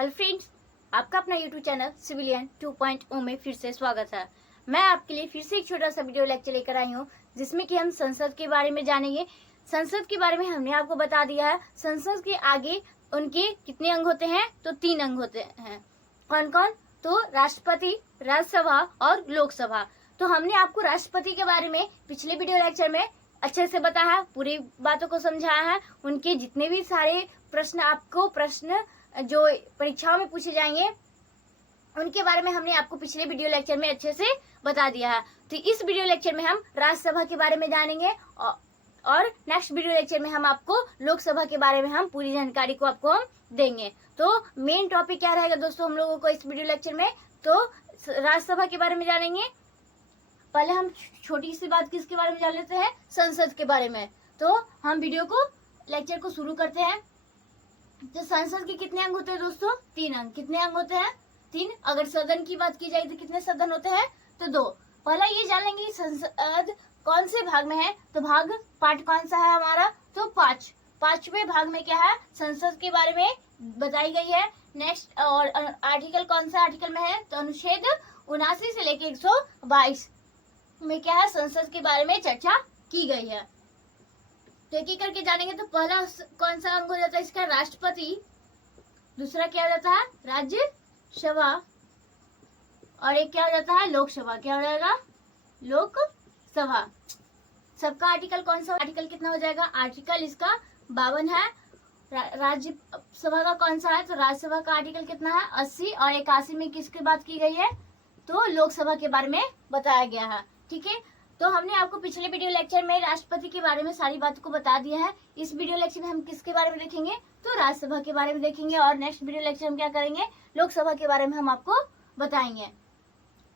Hello friends, आपका अपना YouTube channel civilian 2.0 में फिर से स्वागत है। मैं आपके लिए फिर से एक छोटा सा वीडियो लेक्चर लेकर आई हूँ, जिसमें कि हम संसद के बारे में जानेंगे। संसद के बारे में हमने आपको बता दिया है। संसद के आगे उनके कितने अंग होते हैं? तो 3 अंग होते हैं। कौन कौन? तो राष्ट्रपति, राज्यसभा और लोकसभा। तो हमने आपको राष्ट्रपति के बारे में पिछले वीडियो लेक्चर में अच्छे से बताया है, पूरी बातों को समझाया है। उनके जितने भी सारे प्रश्न जो परीक्षाओं में पूछे जाएंगे उनके बारे में हमने आपको पिछले वीडियो लेक्चर में अच्छे से बता दिया है। तो इस वीडियो लेक्चर में हम राज्यसभा के बारे में जानेंगे और नेक्स्ट वीडियो लेक्चर में हम आपको लोकसभा के बारे में हम पूरी जानकारी को आपको हम देंगे। तो मेन टॉपिक क्या रहेगा दोस्तों हम लोगों को इस वीडियो लेक्चर में? तो राज्यसभा के बारे में जानेंगे। पहले हम छोटी सी बात किसके बारे में जान लेते हैं? संसद के बारे में। तो हम लेक्चर को शुरू करते हैं। तो संसद के कितने अंग होते हैं दोस्तों? 3 अंग। कितने अंग होते हैं? 3। अगर सदन की बात की जाए तो कितने सदन होते हैं? तो 2। पहला ये जान लेंगे संसद कौन से भाग में है। तो पार्ट कौन सा है हमारा? तो 5वें भाग में क्या है? संसद के बारे में बताई गई है। नेक्स्ट और आर्टिकल कौन सा आर्टिकल में है? तो अनुच्छेद 79 से लेके 122 में क्या है? संसद के बारे में चर्चा की गई है। तो एक एक करके जानेंगे। तो पहला कौन सा अंग हो जाता है इसका? राष्ट्रपति। दूसरा क्या हो जाता है? राज्यसभा। और एक क्या हो जाता है? लोकसभा। क्या हो जाएगा? लोकसभा। सबका आर्टिकल कौन सा? आर्टिकल कितना हो जाएगा? आर्टिकल इसका 52 है। राज्यसभा का कौन सा है? तो राज्यसभा का आर्टिकल कितना है? 80। और 81 में किसकी बात की गई है? तो लोकसभा के बारे में बताया गया है। ठीक है। तो हमने आपको पिछले वीडियो लेक्चर में राष्ट्रपति के बारे में सारी बातों को बता दिया है। इस वीडियो लेक्चर में हम किसके बारे में देखेंगे? तो राज्यसभा के बारे में देखेंगे। और नेक्स्ट वीडियो लेक्चर हम क्या करेंगे? लोकसभा के बारे में हम आपको बताएंगे।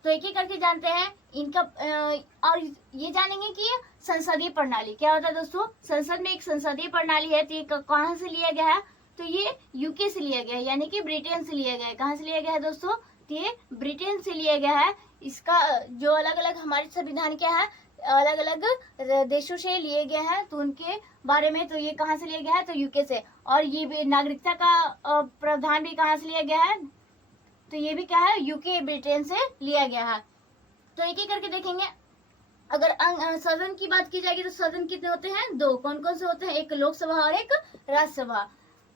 तो एक एक करके जानते हैं इनका और ये जानेंगे कि संसदीय प्रणाली क्या होता है दोस्तों। संसद में एक संसदीय प्रणाली है। तो ये कहाँ से लिया गया है? तो ये यूके से लिया गया है, यानी कि ब्रिटेन से लिया गया है। कहाँ से लिया गया है दोस्तों? तो ये ब्रिटेन से लिया गया है। इसका जो अलग अलग हमारे संविधान क्या है, अलग अलग देशों से लिए गए हैं। तो उनके बारे में तो ये कहाँ से लिया गया है? तो यूके से। और ये भी नागरिकता का प्रावधान भी कहाँ से लिया गया है? तो ये भी क्या है? यूके ब्रिटेन से लिया गया है। तो एक एक करके देखेंगे। अगर सदन की बात की जाएगी तो सदन कितने होते हैं? 2। कौन कौन से होते हैं? एक लोकसभा और एक राज्यसभा।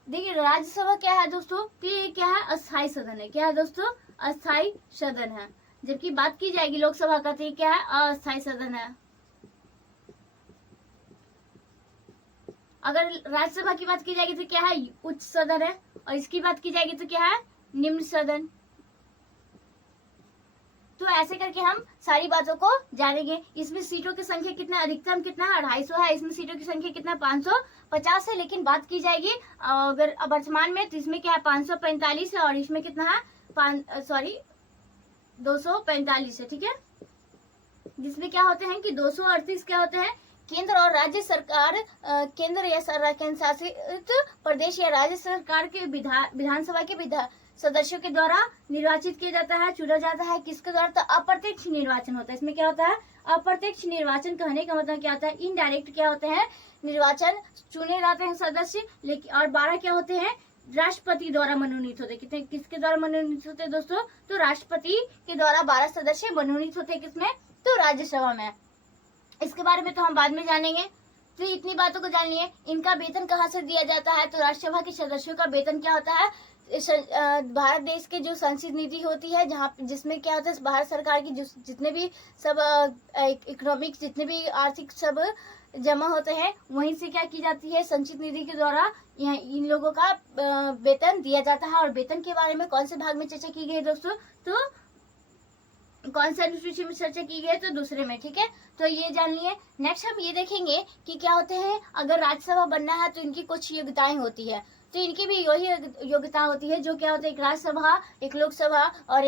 देखिए राज्यसभा क्या है दोस्तों? तो ये क्या है? अस्थायी सदन है। क्या है दोस्तों? अस्थायी सदन है। जबकि बात की जाएगी लोकसभा का तो ये क्या है? अस्थायी सदन है। अगर राज्यसभा की बात की जाएगी तो क्या है? उच्च सदन है। और इसकी बात की जाएगी तो क्या है? निम्न सदन। तो ऐसे करके हम सारी बातों को जानेंगे। इसमें सीटों की संख्या कितना? अधिकतम कितना है? 250 है। इसमें सीटों की संख्या कितना? 550 है। लेकिन बात की जाएगी अगर वर्तमान में तो इसमें क्या है? 545 है। और इसमें कितना है? 245 है। ठीक है। जिसमें क्या होते हैं कि 238 क्या होते हैं? केंद्र और राज्य सरकार, केंद्र या केंद्र शासित प्रदेश या राज्य सरकार के विधानसभा के सदस्यों के द्वारा निर्वाचित किया जाता है, चुना जाता है। किसके द्वारा? तो अप्रत्यक्ष निर्वाचन होता है। इसमें क्या होता है? अप्रत्यक्ष निर्वाचन। कहने का मतलब क्या होता है? इनडायरेक्ट क्या होते हैं? निर्वाचन। चुने जाते हैं सदस्य। लेकिन और 12 क्या होते हैं? राष्ट्रपति द्वारा मनोनीत होते। कितने किसके द्वारा मनोनीत होते हैं दोस्तों? तो राष्ट्रपति के द्वारा 12 सदस्य मनोनीत होते हैं। किसमें? तो राज्यसभा में। इसके बारे में तो हम बाद में जानेंगे। तो इतनी बातों को जान लिए। इनका वेतन कहाँ से दिया जाता है? तो राज्यसभा के सदस्यों का वेतन क्या होता है? भारत देश के जो संचित निधि होती है, जहाँ जिसमें क्या होता है? भारत सरकार की जितने भी सब इकोनॉमिक्स जितने भी आर्थिक सब जमा होते हैं वहीं से क्या की जाती है? संचित निधि के द्वारा इन लोगों का वेतन दिया जाता है। और वेतन के बारे में कौन से भाग में चर्चा की गई दोस्तों? तो कौन सा अनुसूची में चर्चा की गई? तो दूसरे में। ठीक है। तो ये जान लिए। नेक्स्ट हम ये देखेंगे कि क्या होते हैं अगर राज्यसभा बनना है तो इनकी कुछ योग्यताएं होती है। तो इनकी भी वही योग्यता होती है जो क्या होता है? एक राज्यसभा, एक लोकसभा और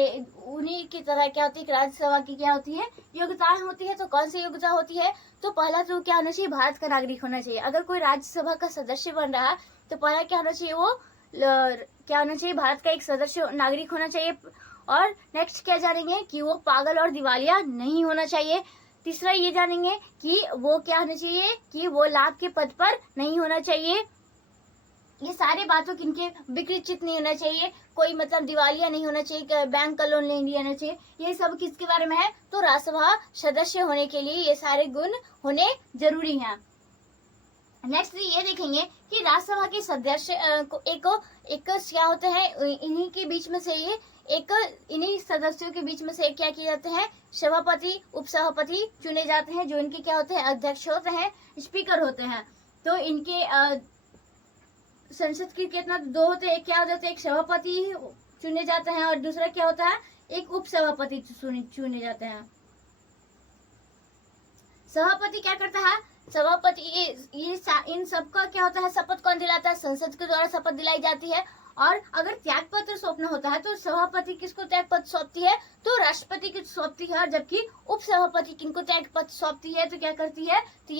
उन्हीं की तरह क्या होती है? एक राज्यसभा की क्या होती है? योग्यताएं होती है। तो कौन सी योग्यता होती है? तो पहला तो क्या होना चाहिए? भारत का नागरिक होना चाहिए। अगर कोई राज्यसभा का सदस्य बन रहा है तो पहला क्या होना चाहिए? वो क्या होना चाहिए? भारत का एक सदस्य नागरिक होना चाहिए। और नेक्स्ट क्या जानेंगे कि वो पागल और दिवालिया नहीं होना चाहिए। तीसरा ये जानेंगे कि वो क्या होना चाहिए? कि वो लाभ के पद पर नहीं होना चाहिए। ये सारे बातों की इनके विकृत नहीं होना चाहिए, कोई मतलब दिवालिया नहीं होना चाहिए, बैंक का लोन नहीं लेना चाहिए। ये सब किसके बारे में है? तो राज्यसभा सदस्य होने के लिए ये सारे गुण होने जरूरी हैं। नेक्स्ट ये देखेंगे कि राज्यसभा के सदस्य एक क्या होते हैं, इन्हीं के बीच में से ये इन्हीं सदस्यों के बीच में से क्या किए जाते हैं, सभापति उपसभापति चुने जाते हैं, जो इनके क्या होते हैं, अध्यक्ष होते हैं, स्पीकर होते हैं। तो इनके संसद की कितना दो होते हैं, एक क्या होते हैं, एक सभापति चुने जाते हैं और दूसरा क्या होता है, एक उपसभापति चुने जाते हैं। सभापति क्या करता है, सभापति ये इन सबका क्या होता है, शपथ कौन दिलाता है, संसद के द्वारा शपथ दिलाई जाती है। और अगर त्याग पत्र सौंपना होता है तो सभापति किसको त्याग पत्र सौंपती है, तो राष्ट्रपति को सौंपती है। जबकि उप सभापति किनको त्याग पत्र सौंपती है, तो क्या करती है, तो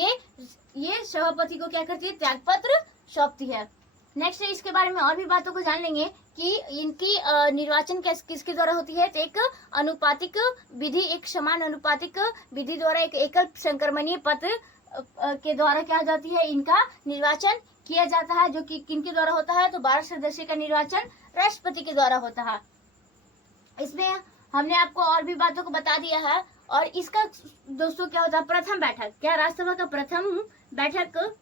ये सभापति को क्या करती है, त्याग पत्र सौंपती है। नेक्स्ट इसके बारे में और भी बातों को जान लेंगे कि इनकी निर्वाचन किसके द्वारा होती है, तो एक अनुपातिक विधि, एक समान अनुपातिक विधि द्वारा एक एकल संक्रमणीय पत्र के द्वारा क्या जाती है, इनका निर्वाचन किया जाता है। जो कि किनके द्वारा होता है, तो 12 सदस्य का निर्वाचन राष्ट्रपति के द्वारा होता है। इसमें हमने आपको और भी बातों को बता दिया है। और इसका दोस्तों क्या होता है, प्रथम बैठक, क्या राज्यसभा का प्रथम बैठक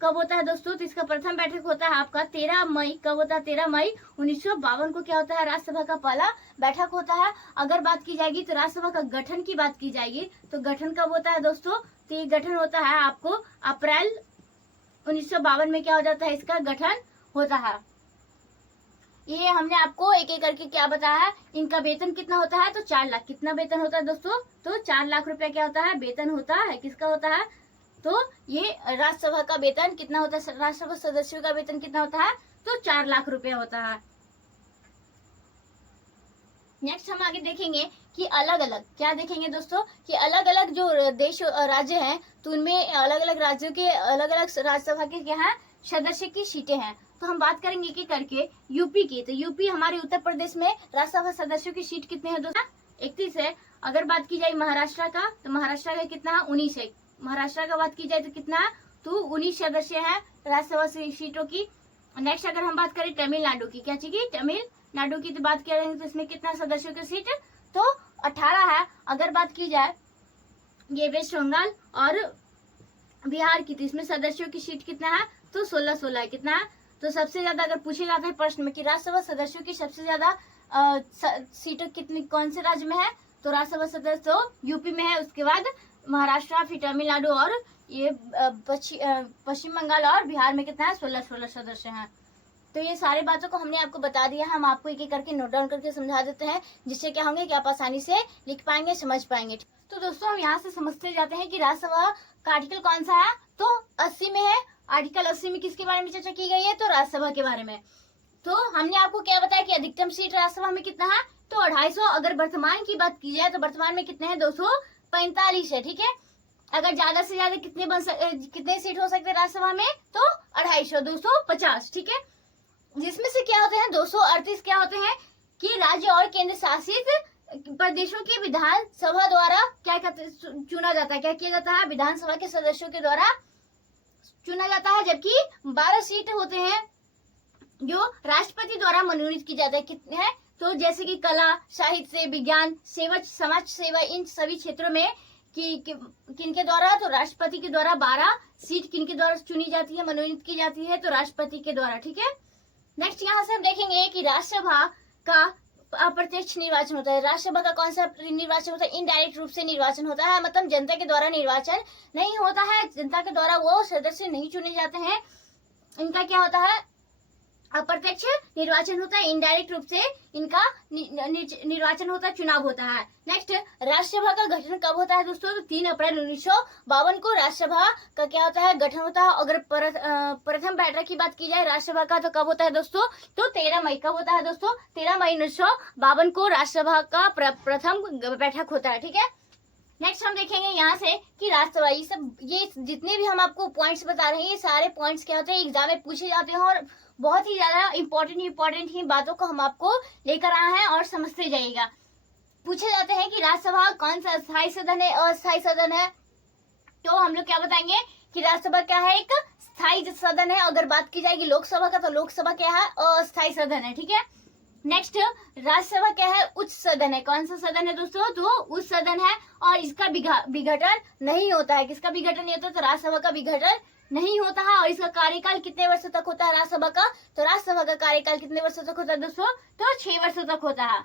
कब होता है दोस्तों, तो इसका प्रथम बैठक होता है आपका 13 मई। कब होता है, 13 मई 1952 को क्या होता है, राज्यसभा का पहला बैठक होता है। अगर बात की जाएगी तो राज्यसभा का गठन की बात की जाएगी तो गठन कब होता है दोस्तों, तो ये गठन होता है आपको अप्रैल 1952 में क्या हो जाता है, इसका गठन होता है। ये हमने आपको एक एक करके क्या बताया, इनका वेतन कितना होता है, तो 4 लाख। कितना वेतन होता है दोस्तों, तो 4 लाख रुपया क्या होता है, वेतन होता है। किसका होता है, तो ये राज्यसभा का वेतन कितना होता है, राज्यसभा सदस्यों का वेतन कितना होता है, तो 4 लाख रुपया होता है। नेक्स्ट हम आगे देखेंगे कि अलग अलग क्या देखेंगे दोस्तों, कि अलग अलग जो देश राज्य हैं, तो उनमें अलग अलग राज्यों के अलग अलग राज्यसभा के क्या है, सदस्य की सीटें हैं। तो हम बात करेंगे कि करके यूपी की, तो यूपी हमारे उत्तर प्रदेश में राज्यसभा सदस्यों की सीट कितने हैं दोस्तों, 31 है। अगर बात की जाए महाराष्ट्र का, तो महाराष्ट्र का कितना है, 19 है। महाराष्ट्र का बात की जाए तो कितना है, तो 19 सदस्य हैं राज्यसभा सीटों की। नेक्स्ट अगर हम बात करें तमिलनाडु की, क्या चाहिए, तमिलनाडु की तो बात करेंगे तो इसमें कितना सदस्यों की सीट, तो 18 है। अगर बात की जाए ये वेस्ट बंगाल और बिहार की, तो इसमें सदस्यों की सीट कितना है, तो 16 है। कितना है, तो सबसे ज्यादा अगर पूछे जाता है प्रश्न में कि राज्यसभा सदस्यों की सबसे ज्यादा सीटें कितनी कौन से राज्य में है, तो राज्यसभा सदस्य तो यूपी में है, उसके बाद महाराष्ट्र, फिर तमिलनाडु और ये पश्चिम बंगाल और बिहार में कितना है, 16 सदस्य हैं। तो ये सारी बातों को हमने आपको बता दिया है। हम आपको एक एक करके नोट डाउन करके समझा देते हैं, जिससे क्या होंगे कि आप आसानी से लिख पाएंगे, समझ पाएंगे। तो दोस्तों हम यहाँ से समझते जाते हैं कि राज्यसभा का आर्टिकल कौन सा है, तो 80 में है। आर्टिकल 80 में किसके बारे में चर्चा की गई है, तो राज्यसभा के बारे में। तो हमने आपको क्या बताया कि अधिकतम सीट राज्यसभा में कितना है, तो 250। अगर वर्तमान की बात की जाए तो वर्तमान में कितने हैं, 245 है। ठीक है, अगर ज्यादा से ज्यादा कितने सीट हो सकते हैं राज्यसभा में, तो 250, 250। ठीक है, जिसमें से क्या होते हैं 238 क्या होते हैं कि राज्य और केंद्र शासित प्रदेशों की विधानसभा द्वारा क्या चुना जाता है, क्या किया जाता है, विधानसभा के सदस्यों के द्वारा चुना जाता है। जबकि 12 सीट होते हैं जो राष्ट्रपति द्वारा मनोनीत की जाता है। कितने हैं, तो जैसे कि कला, साहित्य, विज्ञान, सेवा, समाज सेवा, इन सभी क्षेत्रों में किनके द्वारा, तो राष्ट्रपति के द्वारा 12 सीट किनके द्वारा चुनी जाती है, मनोनीत की जाती है, तो राष्ट्रपति के द्वारा। ठीक है, नेक्स्ट यहाँ से हम देखेंगे कि राज्यसभा का अप्रत्यक्ष निर्वाचन होता है। राज्यसभा का कौन सा निर्वाचन होता है, इनडायरेक्ट रूप से निर्वाचन होता है, मतलब जनता के द्वारा निर्वाचन नहीं होता है, जनता के द्वारा वो सदस्य नहीं चुने जाते हैं। इनका क्या होता है, अप्रत्यक्ष निर्वाचन होता है, इनडायरेक्ट रूप से इनका निर्वाचन होता है, चुनाव होता है। नेक्स्ट, राज्यसभा का गठन कब होता है दोस्तों, तो 3 अप्रैल 1952 को राज्यसभा का क्या होता है, गठन होता है। अगर प्रथम बैठक की बात की जाए राज्यसभा का, तो कब होता है दोस्तों, तो 13 मई। कब होता है दोस्तों, 13 मई 1952 को राज्यसभा का प्रथम बैठक होता है। ठीक है, नेक्स्ट हम देखेंगे यहाँ से कि राज्यसभा, ये जितने भी हम आपको पॉइंट्स बता रहे हैं, ये सारे पॉइंट्स क्या होते हैं, एग्जाम में पूछे जाते हैं और बहुत ही ज्यादा इंपॉर्टेंट ही बातों को हम आपको लेकर आए हैं और समझते जाइएगा। पूछे जाते हैं कि राज्यसभा कौन सा स्थायी सदन है, अस्थायी सदन है, तो हम लोग क्या बताएंगे कि राज्यसभा क्या है, एक स्थायी सदन है। अगर बात की जाएगी लोकसभा का, तो लोकसभा क्या है, अस्थायी सदन है, ठीक है। नेक्स्ट, राज्यसभा क्या है, उच्च सदन है। कौन सा सदन है दोस्तों, तो उच्च सदन है और इसका विघटन नहीं होता है। किसका विघटन नहीं होता, तो राज्यसभा का विघटन नहीं होता है। और इसका कार्यकाल कितने वर्षों तक होता है राज्यसभा का, तो राज्यसभा का कार्यकाल कितने वर्षों तक होता है दोस्तों, तो 6 वर्षों तक होता है।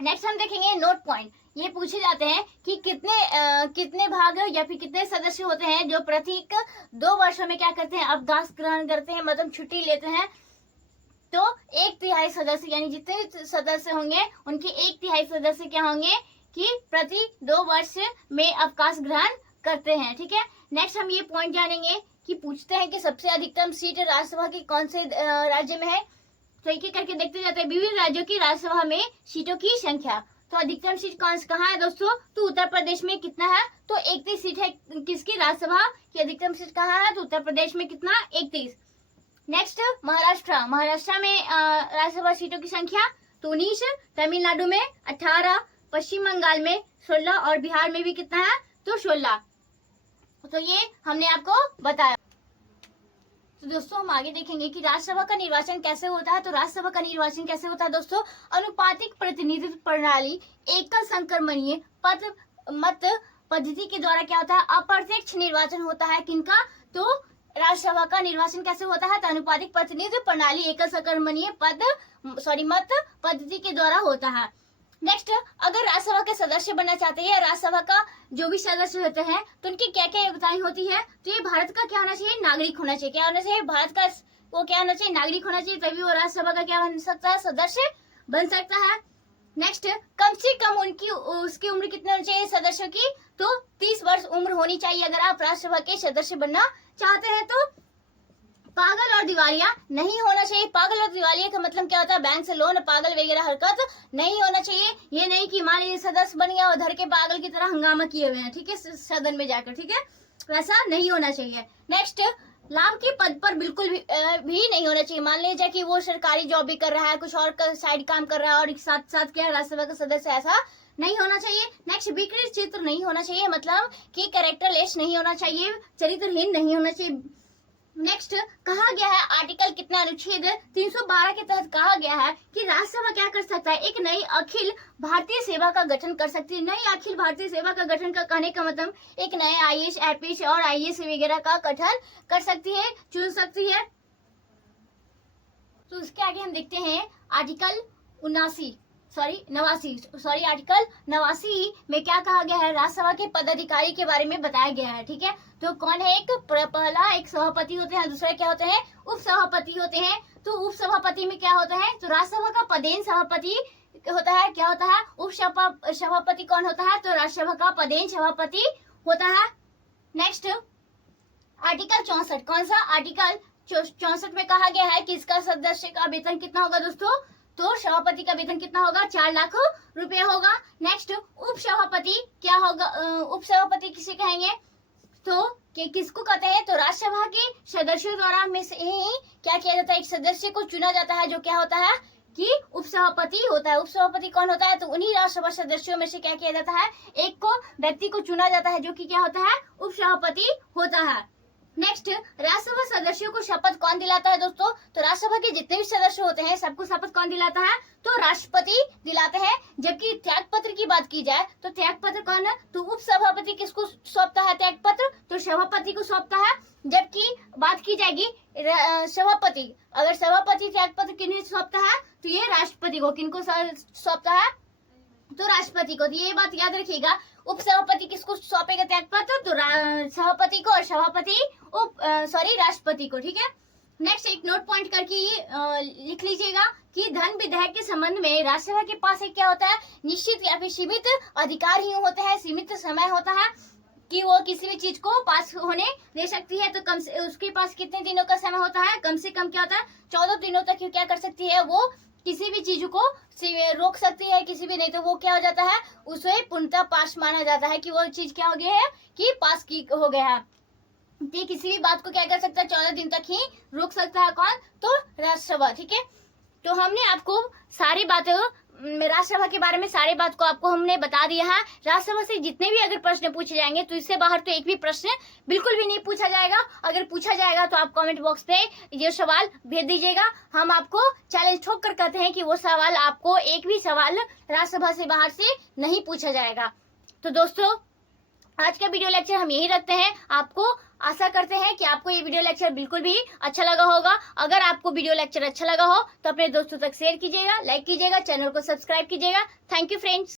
नेक्स्ट हम देखेंगे नोट पॉइंट। ये पूछे जाते हैं कि कितने भाग या फिर कितने सदस्य होते हैं जो प्रत्येक 2 वर्षों में क्या करते हैं, अवकाश ग्रहण करते हैं, मतलब छुट्टी लेते हैं। तो 1/3 सदस्य, यानी जितने सदस्य होंगे उनके 1/3 सदस्य क्या होंगे कि प्रति 2 वर्ष में अवकाश ग्रहण करते हैं, ठीक है। नेक्स्ट हम ये पॉइंट जानेंगे कि पूछते हैं कि सबसे अधिकतम सीट राज्यसभा की कौन से राज्य में है। तो एक एक करके देखते जाते हैं विभिन्न राज्यों की राज्यसभा में सीटों की संख्या। तो अधिकतम सीट कहाँ है दोस्तों, तो उत्तर प्रदेश में कितना है, तो 31 सीट है किसकी, राज्यसभा की अधिकतम सीट कहाँ है, तो उत्तर प्रदेश में कितना, 31। नेक्स्ट महाराष्ट्र में राज्यसभा सीटों की संख्या तो 19, तमिलनाडु में 18, पश्चिम बंगाल में 16 और बिहार में भी कितना है, तो 16। तो ये हमने आपको बताया। तो दोस्तों हम आगे देखेंगे कि राज्यसभा का निर्वाचन कैसे होता है। तो राज्यसभा का निर्वाचन कैसे होता है दोस्तों, अनुपातिक प्रतिनिधित्व प्रणाली, एकल संक्रमणीय मत पद्धति के द्वारा क्या होता है, अप्रत्यक्ष निर्वाचन होता है। किनका, तो राज्यसभा का निर्वाचन कैसे होता है, तो अनुपातिक प्रतिनिधित्व प्रणाली, एकल संक्रमणीय मत पद्धति के द्वारा होता है। नेक्स्ट, अगर राज्यसभा के सदस्य बनना चाहते हैं, राज्यसभा का जो भी सदस्य होते हैं, तो उनकी क्या क्या योग्यताएं होती है, तो ये भारत का क्या होना चाहिए, नागरिक होना चाहिए। क्या होना चाहिए, भारत का वो क्या होना चाहिए, नागरिक होना चाहिए, तभी वो राज्यसभा का क्या बन सकता है, सदस्य बन सकता है। नेक्स्ट, कम से कम उसकी उम्र कितनी होनी चाहिए सदस्यों की, तो 30 वर्ष उम्र होनी चाहिए अगर आप राज्यसभा के सदस्य बनना चाहते हैं। तो पागल और दिवालिया नहीं होना चाहिए। पागल और दिवालिया का मतलब क्या होता है, बैंक से लोन, पागल वगैरह हरकत नहीं होना चाहिए। ये नहीं कि मान लीजिए सदस्य बन गया उधर के पागल की तरह हंगामा किए हुए हैं, ठीक है, सदन में जाकर, ठीक है, वैसा नहीं होना चाहिए। नेक्स्ट, लाभ के पद पर बिल्कुल भी नहीं होना चाहिए। मान लीजिए कि वो सरकारी जॉब भी कर रहा है, कुछ और साइड काम कर रहा है और साथ साथ क्या राज्यसभा का सदस्य, ऐसा नहीं होना चाहिए। नेक्स्ट, विकृत चित्र नहीं होना चाहिए, मतलब कि कैरेक्टरलेस नहीं होना चाहिए, चरित्रहीन नहीं होना चाहिए। नेक्स्ट, कहा गया है आर्टिकल कितना, अनुच्छेद 312 के तहत कहा गया है कि राज्यसभा क्या कर सकता है, एक नई अखिल भारतीय सेवा का गठन कर सकती है। नई अखिल भारतीय सेवा का गठन का कहने का मतलब एक नए IAS, IPS और IAS वगैरह का गठन कर सकती है, चुन सकती है। तो उसके आगे हम देखते हैं आर्टिकल 89 में क्या कहा गया है, राज्यसभा के पदाधिकारी के बारे में बताया गया है, ठीक है। तो कौन है, एक पहला एक सभापति होते हैं, दूसरा क्या होते हैं, उप सभापति होते हैं। तो उप सभापति में क्या होता है, तो राज्यसभा का पदेन सभापति होता है, क्या होता है, उप सभापति कौन होता है, तो राज्यसभा का पदेन सभापति होता है। नेक्स्ट, आर्टिकल 64, कौन सा, आर्टिकल 64 में कहा गया है कि इसका सदस्य का वेतन कितना होगा दोस्तों, तो सभापति का वेतन कितना होगा, 4 लाख रुपए होगा। नेक्स्ट, उप सभापति क्या होगा, उप सभापति किसे कहेंगे, तो किसको कहते हैं, तो राज्यसभा के सदस्यों द्वारा में से ही क्या किया जाता है, एक सदस्य को चुना जाता है, जो क्या होता है कि उप सभापति होता है। उप सभापति कौन होता है, तो उन्हीं राज्यसभा सदस्यों में से क्या किया जाता है, एक को व्यक्ति को चुना जाता है, जो कि क्या होता है, उप सभापति होता है। नेक्स्ट, राज्यसभा सदस्यों को शपथ कौन दिलाता है दोस्तों, तो राज्यसभा के जितने भी सदस्य होते हैं सबको शपथ कौन दिलाता है, तो राष्ट्रपति दिलाते हैं। जबकि त्याग पत्र की बात की जाए तो त्याग पत्र कौन है, तो उप सभापति किसको सौंपता है त्याग पत्र, तो सभापति को सौंपता है। जबकि बात की जाएगी सभापति, अगर सभापति त्याग पत्र किन्हें सौंपता है, तो ये राष्ट्रपति को, किनको सौंपता है, तो राष्ट्रपति को। तो ये बात याद रखिएगा, उप सभापति किसको सौंपेगा त्याग पत्र, तो सभापति को, और सभापति राष्ट्रपति को, ठीक है। नेक्स्ट, एक नोट पॉइंट करके लिख लीजिएगा कि धन विधेयक के संबंध में राज्यसभा के पास एक क्या होता है, निश्चित या फिर सीमित अधिकार ही होते हैं, सीमित समय होता है कि वो किसी भी चीज को पास होने दे सकती है। तो कम से उसके पास कितने दिनों का समय होता है, कम से कम क्या होता है, 14 दिनों तक क्या कर सकती है, वो किसी भी चीज को रोक सकती है, किसी भी, नहीं तो वो क्या हो जाता है, उसे पूर्णतः पास माना जाता है कि वो चीज क्या हो गया है, कि पास की हो गया है। तो किसी भी बात को क्या कर सकता है, 14 दिन तक ही रोक सकता है, कौन, तो राज्यसभा, ठीक है। तो हमने आपको सारी बातें राज्यसभा के बारे में सारे बात को आपको हमने बता दिया है। राज्यसभा से जितने भी अगर प्रश्न पूछे जाएंगे तो इससे बाहर तो एक भी प्रश्न बिल्कुल भी नहीं पूछा जाएगा। अगर पूछा जाएगा तो आप कमेंट बॉक्स पे ये सवाल भेज दीजिएगा। हम आपको चैलेंज ठोक कर कहते हैं कि वो सवाल आपको एक भी सवाल राज्यसभा से बाहर से नहीं पूछा जाएगा। तो दोस्तों आज का वीडियो लेक्चर हम यही रखते हैं। आपको आशा करते हैं कि आपको ये वीडियो लेक्चर बिल्कुल भी अच्छा लगा होगा। अगर आपको वीडियो लेक्चर अच्छा लगा हो तो अपने दोस्तों तक शेयर कीजिएगा, लाइक कीजिएगा, चैनल को सब्सक्राइब कीजिएगा। Thank you friends.